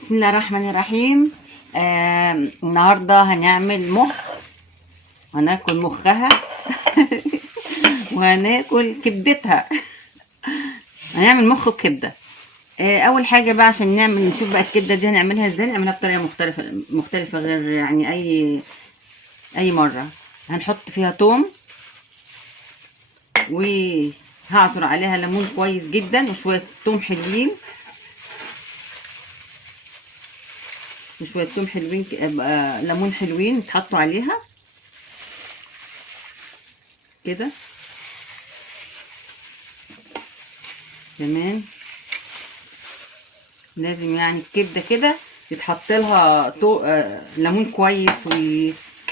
بسم الله الرحمن الرحيم. النهارده هنعمل مخ، هناكل مخها وهناكل كبدتها. هنعمل مخ وكبده. اول حاجه بقى عشان نشوف بقى الكبده دي هنعملها ازاي، نعملها بطريقه مختلفه غير يعني اي مره. هنحط فيها توم، وهعصر عليها ليمون كويس جدا، وشويه توم حلوين، وشويه توم حلوين، ليمون حلوين يتحطوا عليها كده. كمان لازم يعني الكبده كده يتحط لها ليمون كويس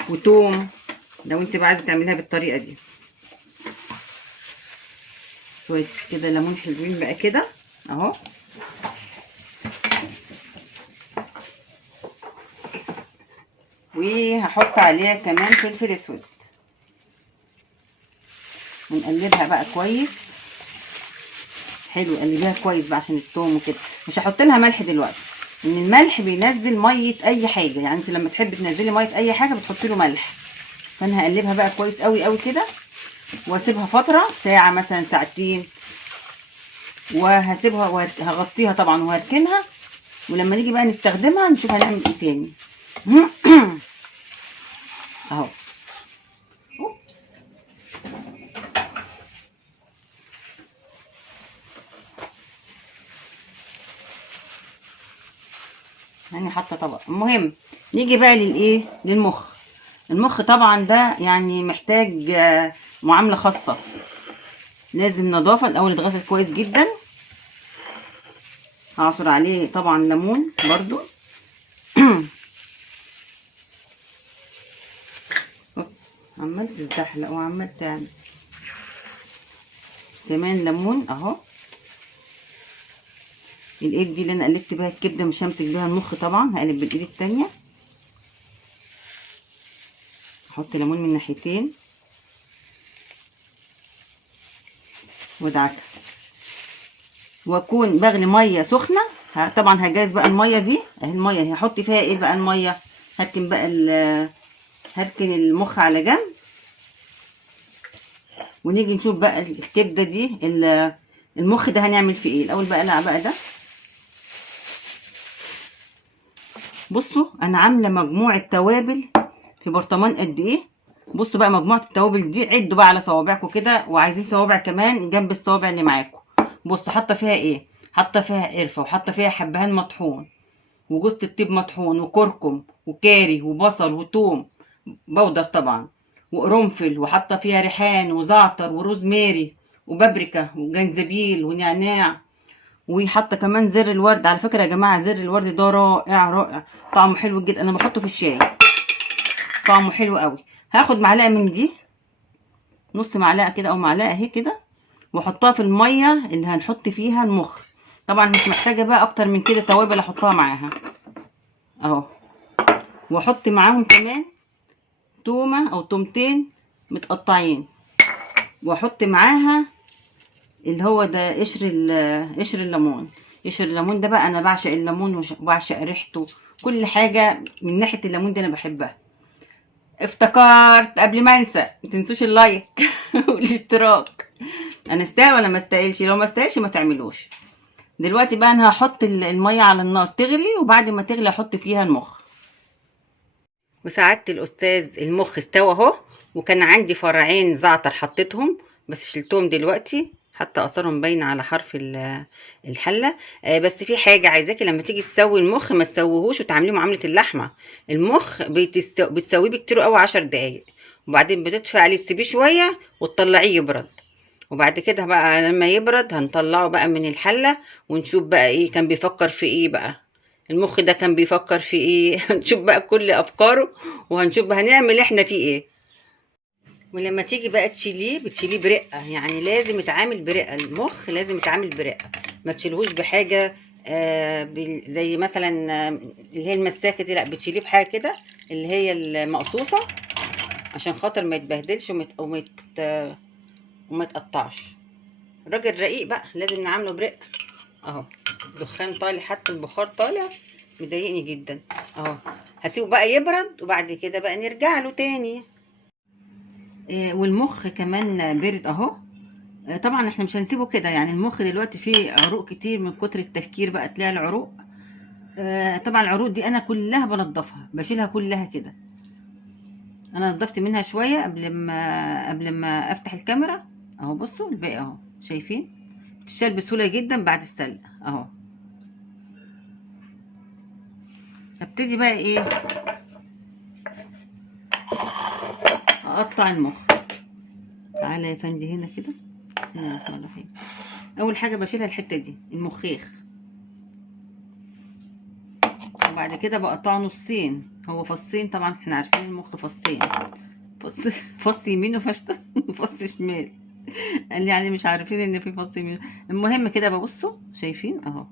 وتوم، لو انت بقى عايزه تعمليها بالطريقه دي. شويه كده ليمون حلوين بقى كده اهو. وهحط عليها كمان فلفل اسود، ونقلبها بقى كويس. حلو، قلبيها كويس بقى عشان الثوم وكده. مش هحط لها ملح دلوقتي، ان الملح بينزل ميه اي حاجه، يعني انت لما تحبي تنزلي ميه اي حاجه بتحطي له ملح. فانا هقلبها بقى كويس قوي قوي كده، واسيبها فتره ساعه مثلا ساعتين، وهسيبها وهغطيها طبعا وهركنها. ولما نيجي بقى نستخدمها نشوف هنعمل ايه تاني. اهو. اوبس. يعني حاطه طبق. المهم نيجي بقى للايه، للمخ. المخ طبعا ده يعني محتاج معامله خاصه. لازم نظافه الاول، يتغسل كويس جدا. هعصر عليه طبعا ليمون برضو. عمال تزحلق وعمال تعمل. كمان ليمون اهو. الايد دي اللي انا قلبت بيها الكبده، مش همسك بيها المخ طبعا، هقلب بالايد التانيه. احط ليمون من ناحيتين وادعكها، واكون بغلي ميه سخنه. طبعا هجهز بقى الميه دي اهي. الميه هي هحط فيها ايه بقى؟ الميه هركن بقى هركن المخ على جنب، ونيجي نشوف بقى الكبده دي. المخ ده هنعمل فيه ايه الاول بقى؟ لا بقى ده، بصوا انا عامله مجموعه توابل في برطمان قد ايه. بصوا بقى مجموعه التوابل دي، عدوا بقى على صوابعكم كده، وعايزين صوابع كمان جنب الصوابع اللي معاكم. بصوا حاطه فيها ايه. حاطه فيها قرفه، وحاطه فيها حبهان مطحون، وجوز الطيب مطحون، وكركم، وكاري، وبصل، وتوم بودر طبعا، وقرنفل، وحاطه فيها ريحان وزعتر وروزماري وبابريكا وجنزبيل ونعناع. وحاطه كمان زر الورد. على فكره يا جماعه زر الورد ده رائع رائع، طعمه حلو جدا. انا بحطه في الشاي، طعمه حلو قوي. هاخد معلقه من دي، نص معلقه كده او معلقه اهي كده، واحطها في الميه اللي هنحط فيها المخ. طبعا مش محتاجه بقى اكتر من كده توابل احطها معاها اهو. واحط معاهم كمان تومه او تومتين متقطعين، واحط معاها اللي هو ده قشر الليمون. قشر الليمون ده بقى انا بعشق الليمون وبعشق ريحته، كل حاجه من ناحيه الليمون ده انا بحبها. افتكرت قبل ما انسى، ما تنسوش اللايك والاشتراك. انا استاهل ولا ما استاهلش؟ لو ما استاهلش ما تعملوش. دلوقتي بقى انا هحط الميه على النار تغلي، وبعد ما تغلي احط فيها المخ. وسعادة الاستاذ المخ استوى اهو. وكان عندي فرعين زعتر حطيتهم، بس شلتهم دلوقتي، حتى اثرهم باينه على حرف الحله. بس في حاجه عايزاكي لما تيجي تسوي المخ ما تسويهوش وتعمليه معامله اللحمه. المخ بتسويه بكتير قوي 10 دقايق، وبعدين بتدفي عليه تسيبيه شويه وتطلعيه يبرد. وبعد كده بقى لما يبرد هنطلعه بقى من الحله، ونشوف بقى ايه كان بيفكر في ايه بقى. المخ ده كان بيفكر في ايه؟ هنشوف بقى كل افكاره، وهنشوف بقى هنعمل احنا فيه ايه. ولما تيجي بقى تشيليه بتشيليه برقه، يعني لازم يتعامل برقه. المخ لازم يتعامل برقه، ما تشيلهوش بحاجه زي مثلا اللي هي المساكه دي، لا بتشيليه بحاجه كده اللي هي المقصوصه، عشان خاطر ما يتبهدلش وما يتقطعش. الراجل رقيق بقى لازم نعامله برقه اهو. دخان طالع، حتى البخار طالع، مضايقني جدا اهو. هسيبه بقى يبرد وبعد كده بقى نرجع له تاني. والمخ كمان برد اهو. طبعا احنا مش هنسيبه كده، يعني المخ دلوقتي فيه عروق كتير من كتر التفكير بقى طلع له عروق. طبعا العروق دي انا كلها بنضفها، بشيلها كلها كده. انا نضفت منها شويه قبل ما افتح الكاميرا اهو. بصوا الباقي اهو، شايفين بتشال بسهوله جدا بعد السلق اهو. هبتدي بقى ايه، اقطع المخ. تعالى يا فندي هنا كده. بسم الله الرحمن الرحيم. اول حاجه بشيلها الحته دي المخيخ، وبعد كده بقطعه نصين. هو فصين طبعا، احنا عارفين المخ فصين، فص يمين وفص شمال. قال يعني مش عارفين ان في فص يمين. المهم كده ببصوا شايفين اهو،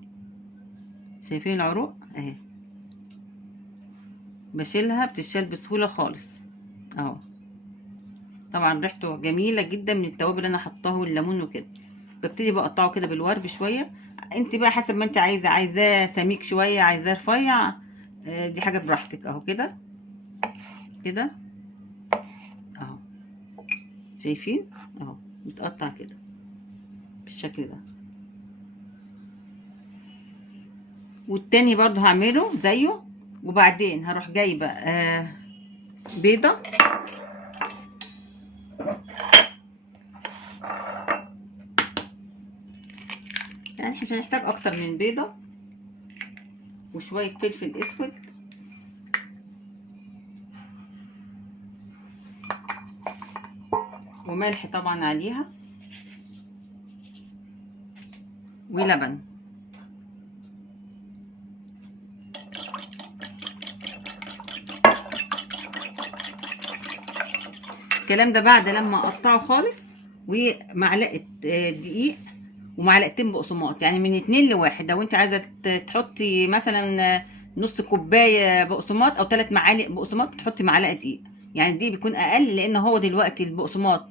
شايفين العروق اهي. بشيلها بتشال بسهوله خالص اهو. طبعا ريحته جميله جدا من التوابل اللي انا حطاه والليمون وكده. ببتدي بقى اقطعه كده بالورب شويه. انت بقى حسب ما انت عايزاه سميك شويه، عايزاه رفيع، دي حاجه براحتك اهو. كده كده اهو، شايفين اهو متقطع كده بالشكل ده. والتاني برضو هعمله زيه. وبعدين هروح جايبه بيضه. يعني احنا مش هنحتاج اكتر من بيضه، وشويه فلفل اسود، وملح طبعا عليها، ولبن. الكلام ده بعد لما اقطعه خالص، ومعلقه دقيق ومعلقتين بقسماط، يعني من 2 ل1. لو انت عايزه تحطي مثلا نص كوبايه بقسماط او 3 معالق بقسماط، بتحطي معلقه دقيق. يعني دي بيكون اقل، لان هو دلوقتي البقسماط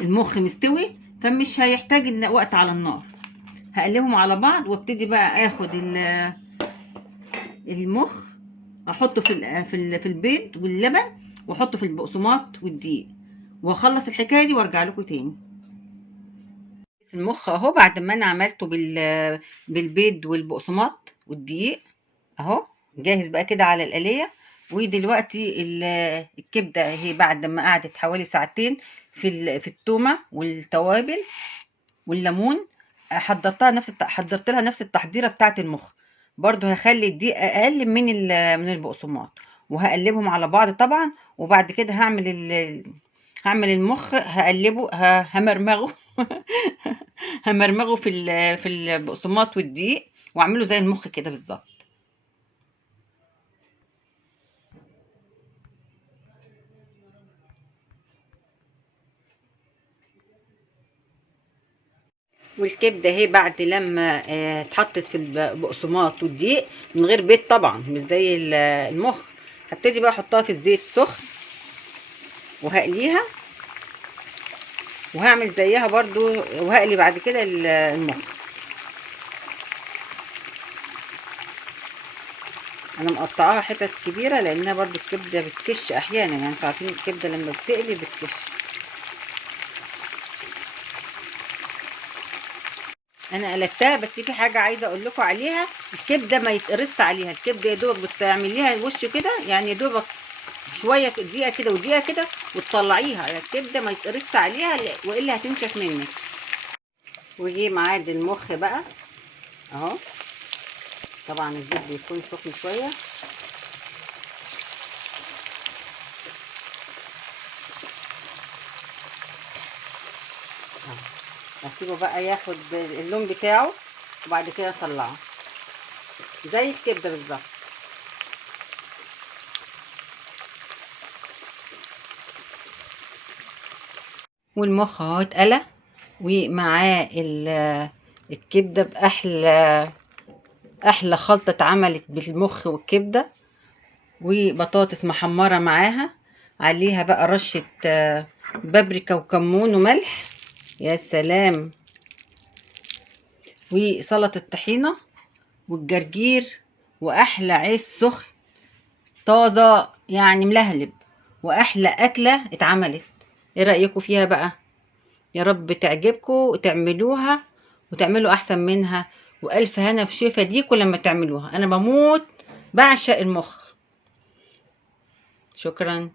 المخ مستوي، فمش هيحتاج ان وقت على النار. هقلبهم على بعض وابتدي بقى اخد المخ، احطه في البيض واللبن، واحطه في البقسماط والدقيق، واخلص الحكايه دي وارجع لكم تاني. المخ اهو بعد ما انا عملته بالبيض والبقسماط والدقيق اهو، جاهز بقى كده على الآلية. ودلوقتي الكبده اهي بعد ما قعدت حوالي ساعتين في التومه والتوابل والليمون. حضرت لها نفس التحضيره بتاعه المخ. برضو هخلي الدقيق اقل من البقسماط، وهقلبهم على بعض طبعا. وبعد كده هعمل المخ، هقلبه همرمغه همرمغه في البقسماط والدقيق، واعمله زي المخ كده بالظبط. والكبده اهي بعد لما اتحطت في البقسماط والدقيق من غير بيض طبعا، مش زي المخ. هبتدي بقى احطها في الزيت سخن وهقليها، وهعمل زيها برضو، وهقلي بعد كده المخ. انا مقطعاها حتت كبيره لانها برضو الكبده بتكش احيانا، يعني انتوا عارفين الكبده لما بتقلي بتكش. انا قلبتها، بس في حاجه عايزه اقول لكم عليها. الكبده ما يتقرص عليها، الكبده يا دوبك بتعمليها وش كده، يعني يا دوبك شويه دقيقه كده ودقيقه كده وتطلعيها. الكبده ما يتقرص عليها والا هتنشف منك. ويجي ميعاد المخ بقى اهو. طبعا الزيت بيكون سخن شويه. هسيبه بقى ياخد اللون بتاعه، وبعد كده اطلعه زي الكبده بالظبط. والمخ اهو اتقلى، ومعاه الكبده باحلى خلطه اتعملت بالمخ والكبده، وبطاطس محمره معاها، عليها بقى رشه بابريكا وكمون وملح. يا سلام. وسلطه طحينه والجرجير، واحلى عيش سخن طازه يعني ملهلب، واحلى اكله اتعملت. ايه رايكم فيها بقى؟ يا رب تعجبكم وتعملوها وتعملوا احسن منها، والف هنا في شفا ديكوا لما تعملوها. انا بموت بعشق المخ. شكرا.